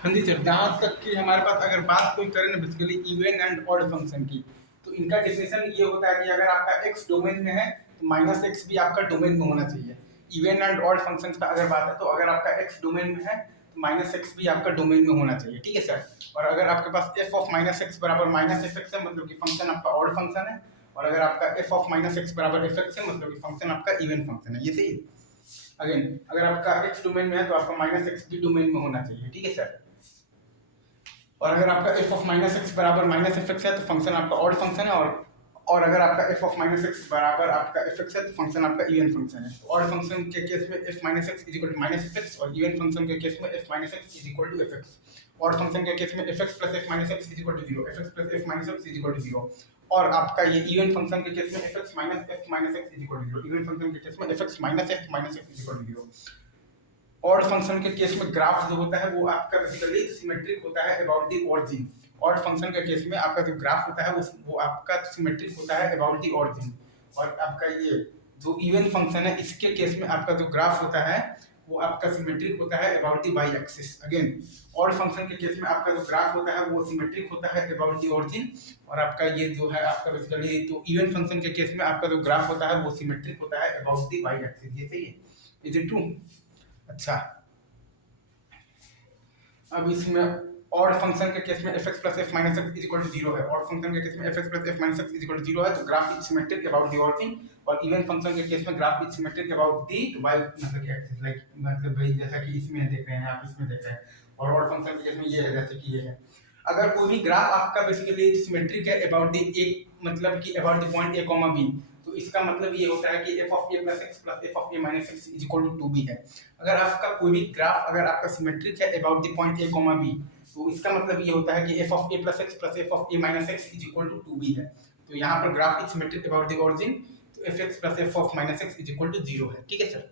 हाँ जी सर, जहाँ तक कि हमारे पास अगर बात कोई करें ना basically even and odd function की, तो इनका डेफिनेशन ये होता है कि अगर आपका एक्स डोमेन में है तो माइनस एक्स भी आपका डोमेन में होना चाहिए। इवन एंड ऑड फंक्शन का अगर बात है तो अगर आपका एक्स डोमेन में है तो माइनस एक्स भी आपका डोमेन में होना चाहिए, ठीक है सर। और अगर आपके पास एफ ऑफ माइनस एक्स बराबर माइनस एफ एक्स है, मतलब कि फंक्शन आपका ऑड फंक्शन है। और अगर आपका एफ ऑफ माइनस एक्स बराबर एफ एक्स है, मतलब कि फंक्शन आपका इवन फंक्शन है। ये सही है। अगेन, अगर आपका एक्स डोमेन में है तो आपका माइनस एक्स भी डोमेन में होना चाहिए, ठीक है सर। और अगर आपका एफ ऑफ माइनस एक्स बराबर माइनस एफ एक्स है तो फंक्शन आपका ऑड फंक्शन है। और अगर आपका एफ ऑफ माइनस एक्स बराबर आपका एफ एक्स है तो फंक्शन आपका इवन फंक्शन है। ऑड फंक्शन के केस में f minus x is equal to minus F x, और इवन फंक्शन के केस में f minus x is equal to F x. Odd function के केस में f x plus F minus x is equal to zero, f x plus F minus x is equal to zero. और आपका ये even function के case में f x minus x is equal to zero, even function के case में f x minus x is equal to zero. Odd function के case में graph जो होता है वो आपका बेसिकली सिमेट्रिक होता है about the origin. Odd function के केस में आपका जो ग्राफ होता है वो आपका सिमेट्रिक होता है अबाउट द ऑरिजिन। और आपका ये जो इवन फंक्शन है इसके केस में आपका जो ग्राफ होता है वो आपका सिमेट्रिक होता है about the y axis. Again, odd function के केस में आपका जो ग्राफ होता है वो सिमेट्रिक होता है अबाउट द ऑरिजिन। और आपका ये जो है आपका बेसिकली तो इवन फंक्शन के केस में आपका जो ग्राफ होता है वो सिमेट्रिक होता है अबाउट द वाई एक्सिस। ये सही है। Is it true? अच्छा, अब इसमें ऑड फंक्शन के केस में f x plus F minus x is equal to zero है। ऑड फंक्शन के केस में f x plus F minus x is equal to zero है, तो graph is symmetric about the origin. और even function के case में graph is symmetric about the y मतलब की एक्सिस, लाइक मतलब भाई जैसा कि इसमें देख रहे हैं आप, इसमें देख रहे हैं। और ऑड फंक्शन के केस में ये है जैसे कि ये है। अगर कोई भी ग्राफ आपका बेसिकली सिमेट्रिक है अबाउट द एक मतलब कि about the point A comma B, तो इसका मतलब ये होता है कि F of A plus x plus F of A minus x is equal to B है। अगर आपका कोई भी ग्राफ अगर आपका सिमेट्रिक है about the point A comma B, तो इसका मतलब ये होता है कि F of A plus F of A minus x is equal to B है। तो यहाँ पर graph is symmetric about the origin, तो F x plus F of minus x is equal to zero है, ठीक है सर।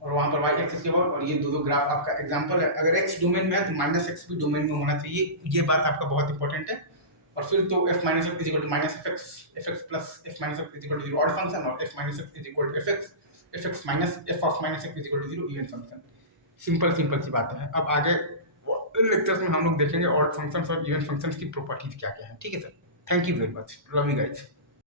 और वहां पर वाई एक्सिस के अबाउट, और ये दो ग्राफ आपका एग्जांपल है। अगर एक्स डोमेन में है तो माइनस एक्स भी डोमेन में होना चाहिए, ये बात आपका बहुत इंपॉर्टेंट है। और फिर तो F minus x is equal to minus F x plus F minus x is equal to zero odd function, और F minus x is equal to F x minus F of minus x is equal to zero even function. Simple simple सी बात है। अब आगे lectures में हम लोग देखेंगे ऑड फंक्शंस और इवन फंक्शंस की प्रॉपर्टीज क्या क्या है, ठीक है sir. Thank you very much, love you guys.